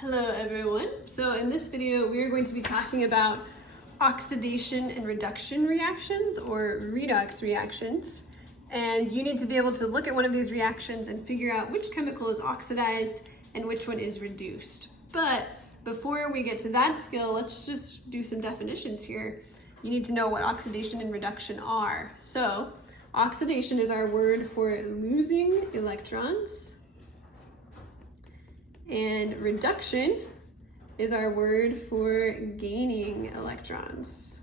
Hello everyone. So in this video we are going to be talking about oxidation and reduction reactions, or redox reactions. And you need to be able to look at one of these reactions and figure out which chemical is oxidized and which one is reduced. But before we get to that skill, let's just do some definitions here. You need to know what oxidation and reduction are. So oxidation is our word for losing electrons. And reduction is our word for gaining electrons.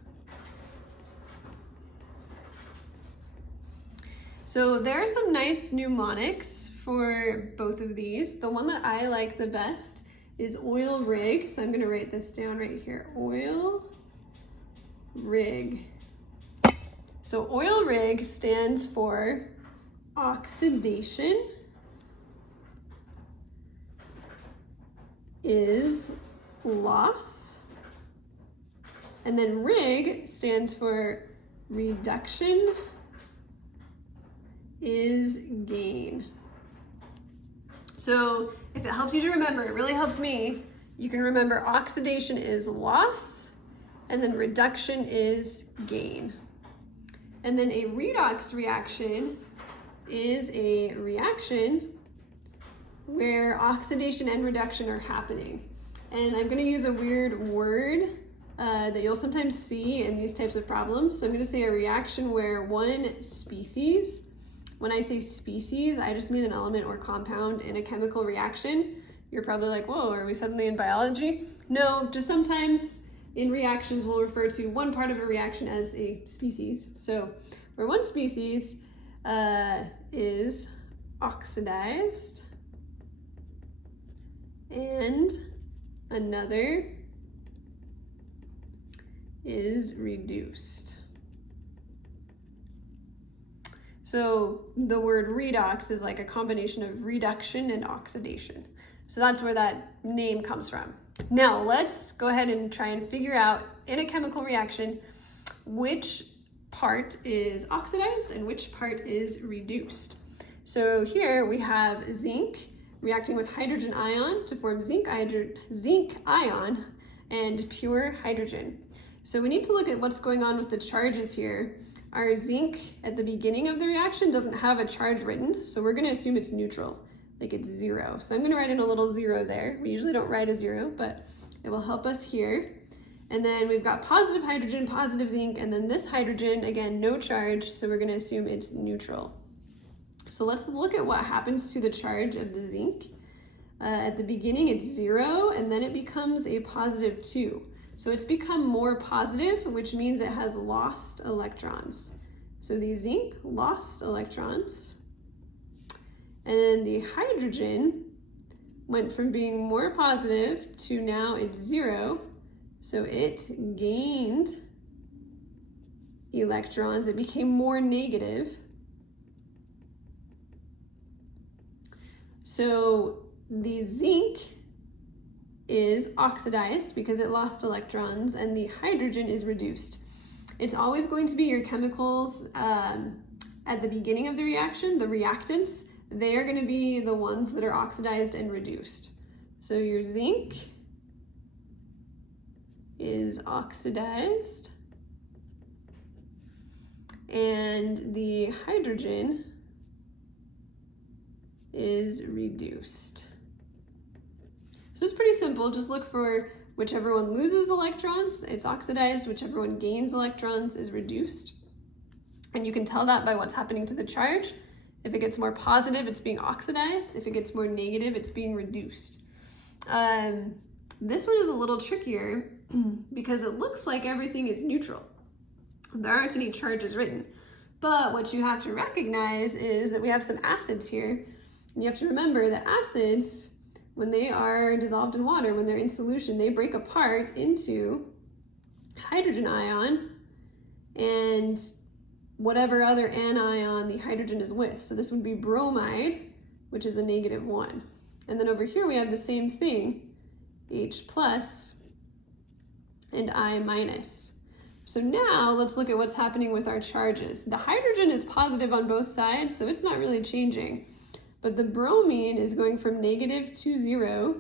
So there are some nice mnemonics for both of these. The one that I like the best is oil rig. So I'm going to write this down right here. Oil rig. So oil rig stands for oxidation is loss, and then rig stands for reduction is gain. So if it helps you to remember, it really helps me, you can remember oxidation is loss and then reduction is gain. And then a redox reaction is a reaction where oxidation and reduction are happening. And I'm going to use a weird word that you'll sometimes see in these types of problems. So I'm going to say a reaction where one species, when I say species, I just mean an element or compound in a chemical reaction. You're probably like, whoa, are we suddenly in biology? No, just sometimes in reactions we'll refer to one part of a reaction as a species. So where one species is oxidized and another is reduced. So the word redox is like a combination of reduction and oxidation. So that's where that name comes from. Now let's go ahead and try and figure out in a chemical reaction which part is oxidized and which part is reduced. So here we have zinc reacting with hydrogen ion to form zinc ion and pure hydrogen. So we need to look at what's going on with the charges here. Our zinc at the beginning of the reaction doesn't have a charge written, so we're going to assume it's neutral, like it's 0. So I'm going to write in a little 0 there. We usually don't write a 0, but it will help us here. And then we've got positive hydrogen, positive zinc, and then this hydrogen, again, no charge, so we're going to assume it's neutral. So let's look at what happens to the charge of the zinc. At the beginning it's 0, and then it becomes a positive 2. So it's become more positive, which means it has lost electrons. So the zinc lost electrons, and then the hydrogen went from being more positive to now it's 0. So it gained electrons, it became more negative. So the zinc is oxidized because it lost electrons, and the hydrogen is reduced. It's always going to be your chemicals at the beginning of the reaction, the reactants, they are going to be the ones that are oxidized and reduced. So your zinc is oxidized and the hydrogen is reduced. So it's pretty simple. Just look for whichever one loses electrons, it's oxidized, whichever one gains electrons is reduced. And you can tell that by what's happening to the charge. If it gets more positive, it's being oxidized. If it gets more negative, it's being reduced. This one is a little trickier because it looks like everything is neutral. There aren't any charges written. But what you have to recognize is that we have some acids here. And you have to remember that acids, when they are dissolved in water, when they're in solution, they break apart into hydrogen ion and whatever other anion the hydrogen is with. So this would be bromide, which is a -1. And then over here we have the same thing, H plus and I minus. So now let's look at what's happening with our charges. The hydrogen is positive on both sides, so it's not really changing. But the bromine is going from negative to 0,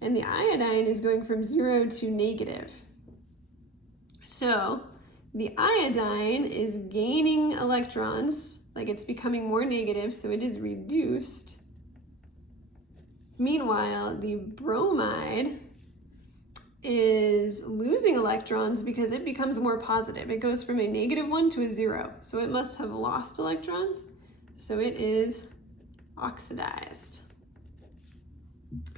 and the iodine is going from 0 to negative. So the iodine is gaining electrons, like it's becoming more negative, so it is reduced. Meanwhile, the bromide is losing electrons because it becomes more positive. It goes from a -1 to a 0. So it must have lost electrons. So it is oxidized.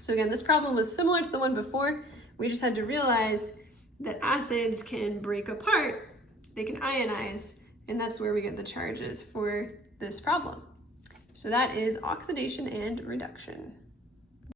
So again, this problem was similar to the one before. We just had to realize that acids can break apart, they can ionize, and that's where we get the charges for this problem. So that is oxidation and reduction.